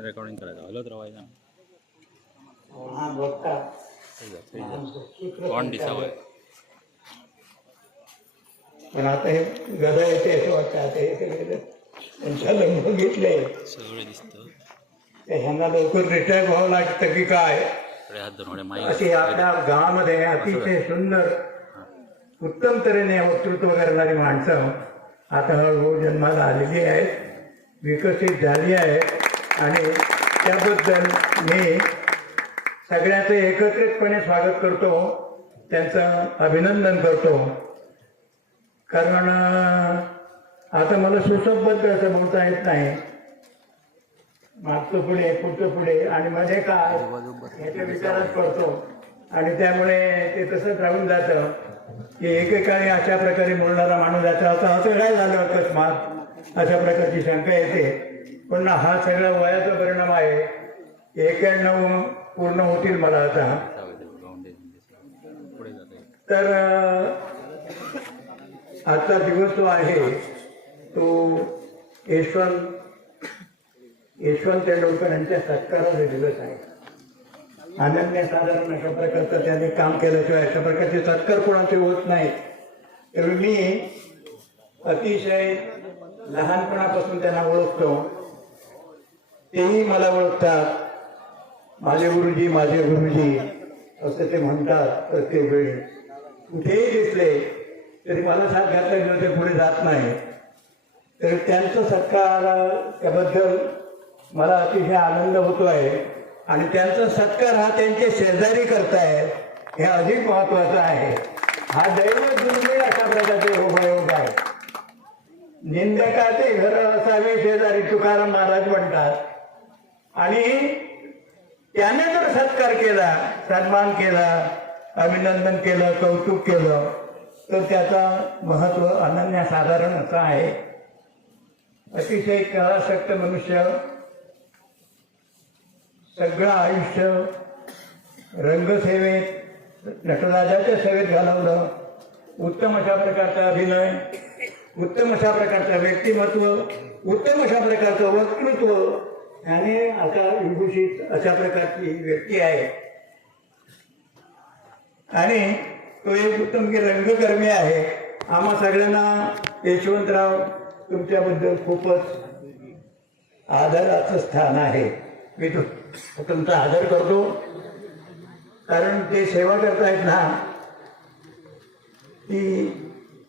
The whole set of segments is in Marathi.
रेकॉर्डिंग करायचं. हलत राहायचं हा कोण दिसावं पण आता हे गदा येते असं वाटतं आता हे सगळे त्यांच्या लग्न घेतले सगळे दिसतं. ह्यांना लवकर रिटायर व्हावं लागतं की काय? अशी आपल्या गावामध्ये अतिशय सुंदर उत्तम तऱ्हेने वक्तृत्व करणारी माणसं आता हळूहळू जन्माला आलेली आहेत विकसित झाली आहेत. आणि त्याबद्दल मी सगळ्यांचं एकत्रितपणे स्वागत करतो. त्यांचं अभिनंदन करतो. कारण आता मला सुसंबद्ध असं बोलता येत नाही. मागचं पुढे पुढचं पुढे आणि मध्ये काय याच्या विचारात पडतो. आणि त्यामुळे ते तसंच राहून जातं. की एकेकाळी अशा प्रकारे बोलणारा माणूस जातो आता असं काय झालं अकस्मात? अशा प्रकारची शंका येते. पण हा सगळा वयाचा परिणाम आहे. एक्याण्णव पूर्ण होतील मला आता. तर आजचा दिवस जो आहे तो यशवंत यशवंत तेंडुलकर यांच्या सत्काराचा दिवस आहे. अनन्य साधारण अशा प्रकारचं त्यांनी काम केल्याशिवाय अशा प्रकारचे सत्कार कोणाचे होत नाहीत. तर मी अतिशय लहानपणापासून त्यांना ओळखतो. तेही मला ओळखतात. माझे गुरुजी माझे गुरुजी असं ते म्हणतात प्रत्येक वेळी. कुठेही दिसले तरी मला साथ घातल्याशिवाय ते पुढे जात नाही. तर त्यांचा सत्कार त्याबद्दल मला अतिशय आनंद होतो आहे आणि त्यांचा सत्कार हा त्यांचे शेजारी करतायत हे अधिक महत्वाचं आहे. हा दैव दुर्मिळ अशा प्रकारचे योगायोग आहे. निंदकाचे घर असावे शेजारी तुकाराम महाराज म्हणतात. आणि त्याने जर सत्कार केला सन्मान केला अभिनंदन केलं कौतुक केलं. तर त्याचा महत्त्व अनन्यसाधारण असं आहे. अतिशय कलासक्त मनुष्य सगळं आयुष्य रंगसेवेत नटराजाच्या सेवेत घालवलं. उत्तम अशा प्रकारचा अभिनय उत्तम अशा प्रकारचं व्यक्तिमत्व उत्तम अशा प्रकारचं वक्तृत्व आणि आता विभूषित अशा प्रकारची व्यक्ती आहे. आणि तो एक उत्तम की रंगकर्मी आहे. आम्हा सगळ्यांना यशवंतराव तुमच्याबद्दल खूपच आदराचं स्थान आहे. मी तु तुमचा आदर करतो. कारण ते सेवा करतायत ना ती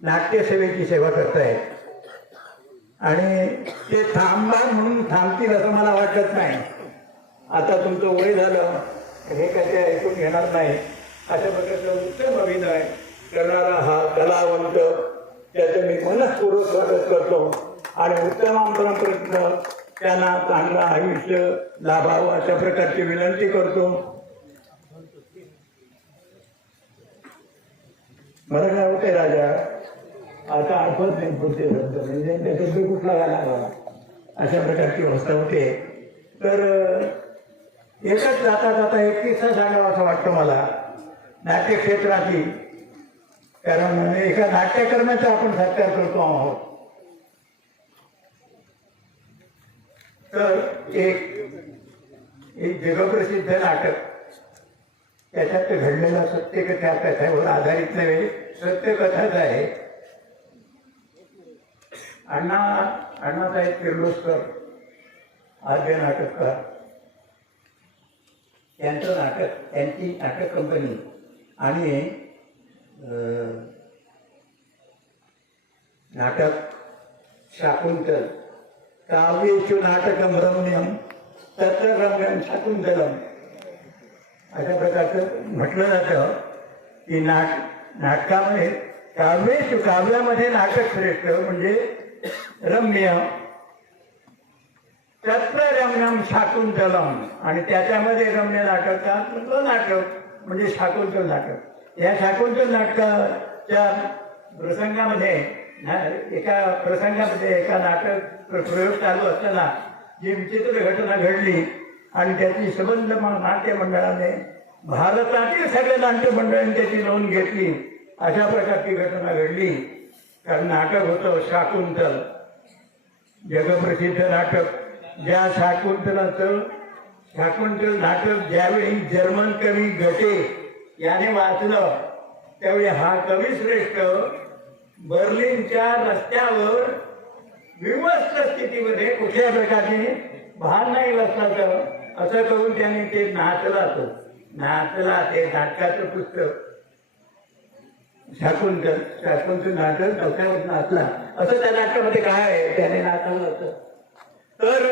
नाट्यसेवेची सेवा करतायत. आणि ते थांबा म्हणून थांबतील असं मला वाटत नाही. आता तुमचं वय झालं हे काही ते ऐकून घेणार नाही. अशा प्रकारचं उत्तम अभिनय करणारा हा कलावंत त्याचं मी मनपूर्वक स्वागत करतो. आणि उत्तम उत्तमांपर्यंत त्यांना चांगलं आयुष्य लाभावं अशा प्रकारची विनंती करतो. मला काय होते राजा. आता आठवत नाही पुढचे शब्द म्हणजे त्याच्यात कुठला गाला अशा प्रकारची अवस्था होते. तर एकच जाता जाता एक किस्सा सांगावा असं वाटतं मला. नाट्यक्षेत्राची कारण एका नाट्यकर्माचा आपण सत्कार करतो आहोत. तर एक एक जगप्रसिद्ध नाटक. त्याच्यात ते घडलेला सत्यकथा कथेवर आधारित नव्हे सत्यकथाच आहे. अण्णा अण्णासाहेब किर्लोस्कर आद्य नाटककार. त्यांचं नाटक त्यांची नाटक कंपनी आणि नाटक शाकुंतल. काव्येशु नाटकम रम्यम तत्र रम्यम शाकुंतलम. अशा प्रकारचं म्हटलं जातं की नाट नाटकामध्ये काव्येशु काव्यामध्ये नाटक श्रेष्ठ म्हणजे रम्य. तत्र रम्यम शाकुंतलम. आणि त्याच्यामध्ये रम्य नाटकातलं नाटक. म्हणजे शाकुंतल नाटक. या शाकुंतल नाटकाच्या प्रसंगामध्ये एका प्रसंगामध्ये एका नाटक प्रयोग चालू असताना जी विचित्र घटना घडली आणि त्याची संबंध नाट्य मंडळाने भारतातील सगळ्या नाट्य मंडळांनी त्याची नोंद घेतली अशा प्रकारची घटना घडली. कारण नाटक होतं शाकुंतल. जगप्रसिद्ध नाटक. ज्या शाकुंतलाचं शाकुंतल नाटक ज्यावेळी जर्मन कवी गटे याने वाचलं त्यावेळी हा कवी श्रेष्ठ बर्लिनच्या रस्त्यावर विवस्त स्थितीमध्ये कुठल्या प्रकारचे भान नाही बसलाचं असं करून त्याने ते नाचला तो नाचला ते नाटकाचं पुस्तक. शाकुंतल शाकुंतल नाटक डोक्यावर नाचला असं त्या नाटकामध्ये काय आहे? त्याने नाचवलं होतं तर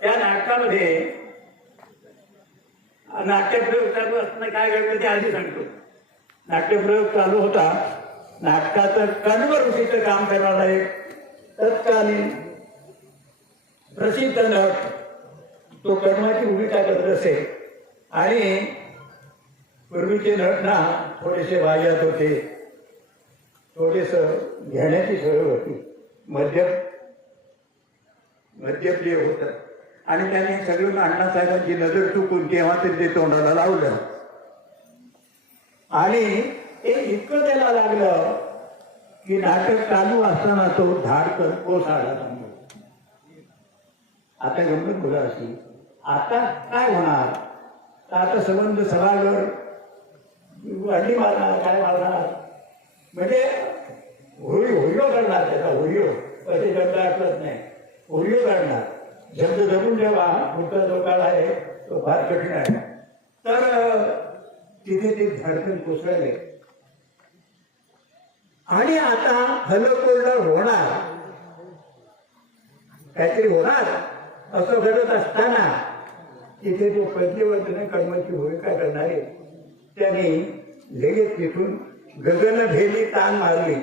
त्या नाटकामध्ये नाट्यप्रयोग चालू असताना काय घडलं ते आधी सांगतो. नाट्यप्रयोग चालू होता. नाटकाचं कण्व ऋषीचं काम करणारा एक तत्कालीन प्रसिद्ध नट तो कर्माची उभी टाकत असे. आणि पूर्वीचे नट ना थोडेसे वायात होते. थोडेस घेण्याची सवय होती. मद्यप मद्यप्रिय होतं. आणि त्याने सगळं अण्णासाहेबांची नजर चुकून केव्हा तरी ते तोंडाला लावलं. आणि ते इतकं त्याला लागलं की नाटक चालू असताना तो धाडकर कोसळला आता गमत बोला अशी आता काय होणार? आता संबंध तू अंडी मारणार काय मारणार? म्हणजे होळी होळीओ करणार त्याचा होळीओ कसे शब्द आठवत नाही. होळीओ करणार. शब्द जमून ठेवा. पुढचा जो काळ आहे तो फार कठीण आहे. तर तिथे ते धडकन कोसळले. आणि आता हलकोरडा होणार. काहीतरी होणार. असं घडत असताना तिथे जो पद्यवंतने कर्माची भूमिका करणारे त्यांनी लगेच तिथून गगन भेली ताण मारली.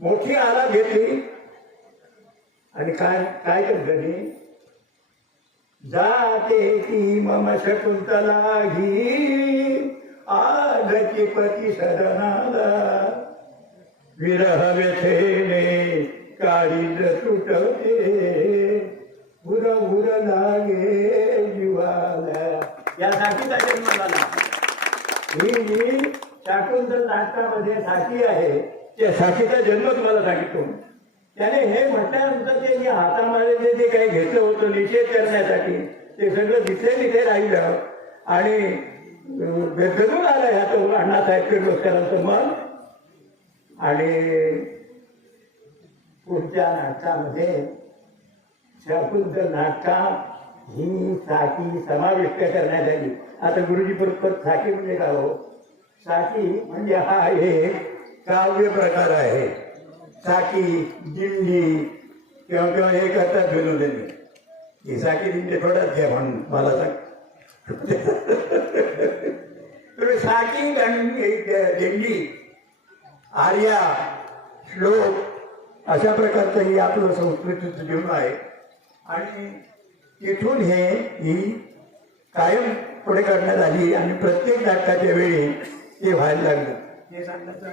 मोठी आला घेतली. आणि काय काय करतली जाते ती मम शकुंतला घी आगची पती सदनाला विरह व्यथेने काळी तुटते उर उर लागे जीवाला या साखीचा जन्म झाला ही जी महाराष्ट्रामध्ये साखी आहे त्या साखीचा जन्म तुम्हाला सांगितो. त्याने हे म्हटल्यानंतर ते जे हातामध्ये जे जे काही घेतलं होतं निषेध करण्यासाठी ते सगळं तिथे तिथे राहिलं. आणि गजरून आलं ह्या तो अण्णासाहेब किर्लोस्करांचं मन आणि पुढच्या नाटकामध्ये शकुंत नाटकात ही साखी समाविष्ट करण्यात आली. आता गुरुजी परत साखी म्हणजे काय हो साकी म्हणजे हा एक काव्य प्रकार आहे. साकी दिंडी किंवा किंवा हे करतात विनोदनी ही साकी दिंडी थोडाच घ्या म्हणून मला सांग. साकी दिंडी आर्या श्लोक अशा प्रकारचं ही आपलं संस्कृतीचं जीवन आहे. आणि तिथून हे ही कायम पुढे करण्यात आली आणि प्रत्येक नाटकाच्या वेळी ते व्हायला लागलं. हे सांगण्याचं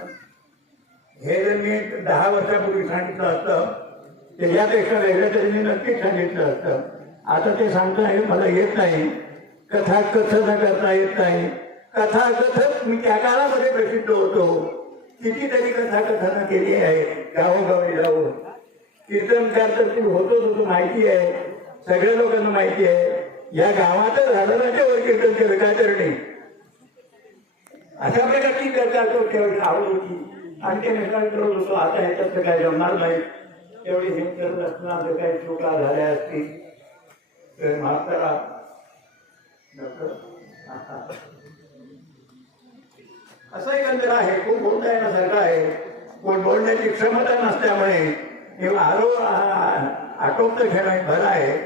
हे जर मी दहा वर्षापूर्वी सांगितलं असतं ते यापेक्षा वेगळ्या तऱ्हेने नक्कीच सांगितलं असतं. आता ते सांगता येईल मला येत नाही. कथा कथन करता येत नाही. कथा कथक मी त्या काळामध्ये प्रसिद्ध होतो. कितीतरी कथा कथनं केली आहे गावोगावी जाऊन. कीर्तनकार तर तू होतोच होतो माहिती आहे. सगळ्या लोकांना माहिती आहे. या गावातच झालं वर कीर्तन केलं काय करणे अशा प्रकारची चर्चा तो तेवढी आवड होती. आणि ते मित्रांनी करत होतो आता ह्याच्यात तर काय जमणार नाही. तेवढी हे करत असताना जर काही चुका झाल्या असतील. तर माफ करा डॉक्टर असं एकंदर आहे खूप बोलता येण्यासारखं आहे. कोण बोलण्याची क्षमता नसल्यामुळे हे आरो आटोपतं घेणं बरं आहे.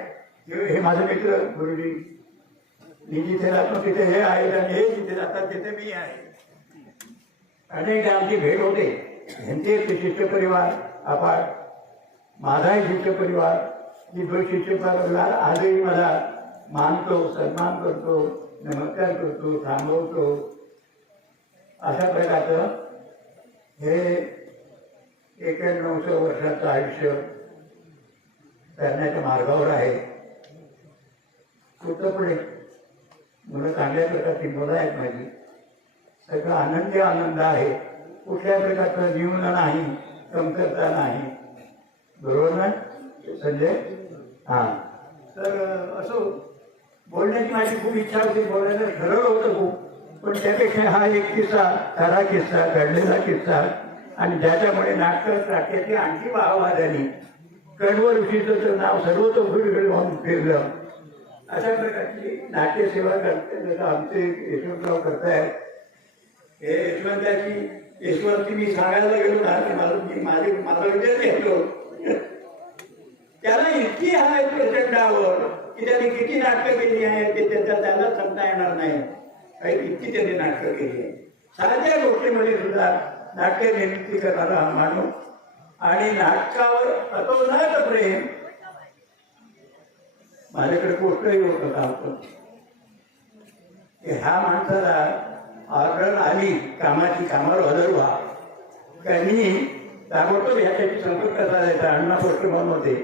हे माझे मित्र गुरुजी मी जिथे राहतो तिथे हे आहेत आणि हे जिथे जातात तिथे मी आहे. अनेक आमची भेट होते. ह्यांचे शिष्य परिवार आपण माझाही शिष्य परिवार मी जो शिष्य परिवार आजही मला मानतो सन्मान करतो नमस्कार करतो थांबवतो अशा प्रकारचं हे एक्याण्णवशे वर्षाचं आयुष्य करण्याच्या मार्गावर आहे. कुठं मुलं चांगल्या प्रकारची मुलं आहेत माझी. सगळं आनंदी आनंद आहे. कुठल्या प्रकारचं जीवन नाही कमतरता नाही. बरोबर ना संजय? हां. तर असो बोलण्याची माझी खूप इच्छा होती. बोलायचं ठरवलं होतं खूप. पण त्यापेक्षा हा एक किस्सा खरा किस्सा घडलेला किस्सा. आणि ज्याच्यामुळे नाटक नाट्याची आणखी वाहवा झाली. कडवं ऋषीचं नाव सर्वतोपरीकडे होऊन फिरलं. अशा प्रकारची नाट्यसेवा करते जसं आमचे यशवंतराव करतायत. हे यशवंताची यशवंती मी सांगायला गेलो ना की मला मी माझे माझा विचार घेतो त्याला इतकी आहे प्रचंड आवड की त्याने किती नाटकं केली आहेत ते त्याच्या त्याला सांगता येणार नाही. काही इतकी त्यांनी नाटकं केली आहेत. साध्या गोष्टीमध्ये सुद्धा नाट्य निर्मिती करणारा हा माणूस आणि नाटकावर अतोनात प्रेम माझ्याकडे पोस्टही होतं होता आपण की ह्या माणसाला ऑर्डर आली कामाची कामावर हजर व्हा. त्यांनी ताबडतोब ह्याच्याशी संपर्क साधायचा अण्णा पोस्टमन होते.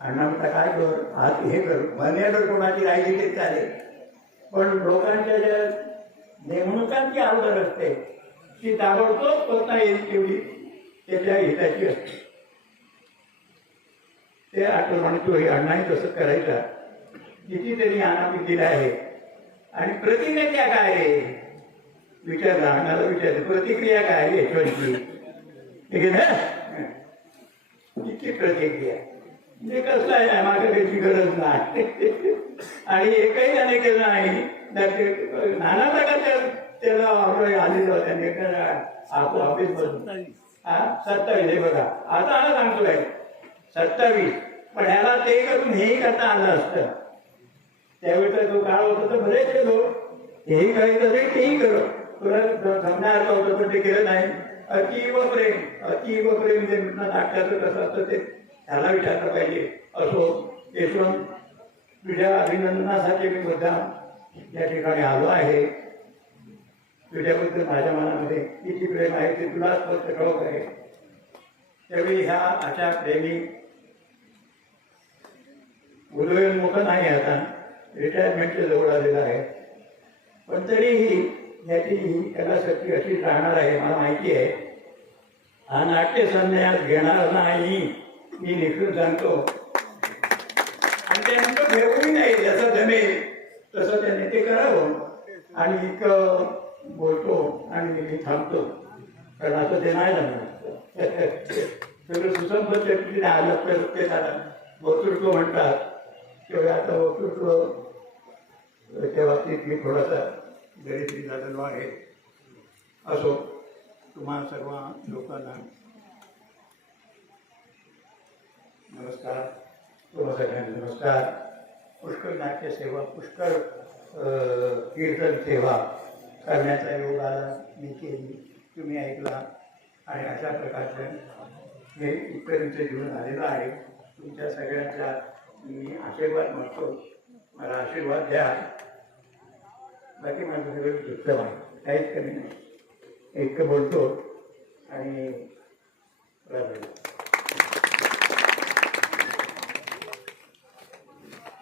अण्णा म्हणता काय कर? आज हे कर. मर्यादर कोणाची राहिली ते चालेल. पण लोकांच्या ज्या नेमणुकांची अवघड असते ती ताबडतोब करता येईल तेवढी त्याच्या हिताची असते. ते आठवण तो हे अण्णाही तसं करायचा कितीतरी अनामी दिला आहे. आणि प्रतिक्रिया काय आहे? विचारला अण्णाला विचारलं प्रतिक्रिया काय आहे यशवंतची ठीक आहे ना. किती प्रतिक्रिया? म्हणजे कसं आहे मागे त्याची गरज नाही. आणि एकही त्याने केलं नाही नाना प्रकारच्या त्याला ऑर्डर आलेलं होतं त्यांनी आपलं ऑफिस मधून हा सत्तावीस हे बघा. आता हा सांगतोय सत्तावीस. पण ह्याला ते करून हेही करता आलं असतं. त्यावेळेचा जो काळ होता तर बरेच लोक हो, हेही करायचं असेल तेही करो तुला समजायला होतं पण ते केलं नाही. अतीव प्रेम अतीव प्रेम जे म्हणतात नाटकाचं कसं असतं ते त्याला विचारलं पाहिजे. असो यशवंत तुझ्या अभिनंदनासाठी मी मुद्दाम या ठिकाणी आलो आहे. तुझ्याबद्दल माझ्या मनामध्ये किती प्रेम आहे ते तुला स्पष्ट ठाऊक आहे. त्यावेळी ह्या अशा प्रेमी उदयोन्मुख नाही आता. रिटायरमेंटच्या जवळ आलेला आहे. पण तरीही याची ही कलाशक्ती अशीच राहणार आहे मला माहिती आहे. हा नाट्य संन्यास घेणार नाही मी निश्चित सांगतो. आणि ते नेमकं ठेवूही नाही जसं जमेल तसं त्याने ते करावं. आणि इतकं बोलतो आणि मी थांबतो. कारण असं ते नाही जमणार. सगळं सुसंबद्ध आलं तर ते त्याला वक्तृत्व म्हणतात. तेव्हा आता वक्तृत्व त्या बाबतीत मी थोडासा गरीबी झालेलो आहे. असो तुम्हा सर्व लोकांना नमस्कार. तुम्हा सगळ्यांना नमस्कार. पुष्कळ नाट्यसेवा पुष्कळ कीर्तन सेवा करण्याचा योग आला मी केली तुम्ही ऐकला. आणि अशा प्रकारचं हे इतपर्यंत जीवन आलेलं आहे. तुमच्या सगळ्यांच्या मी आशीर्वाद म्हणतो. मला आशीर्वाद द्या. बाकी माझं सगळं उत्तम आहे. काहीच कमी नाही. इतकं बोलतो आणि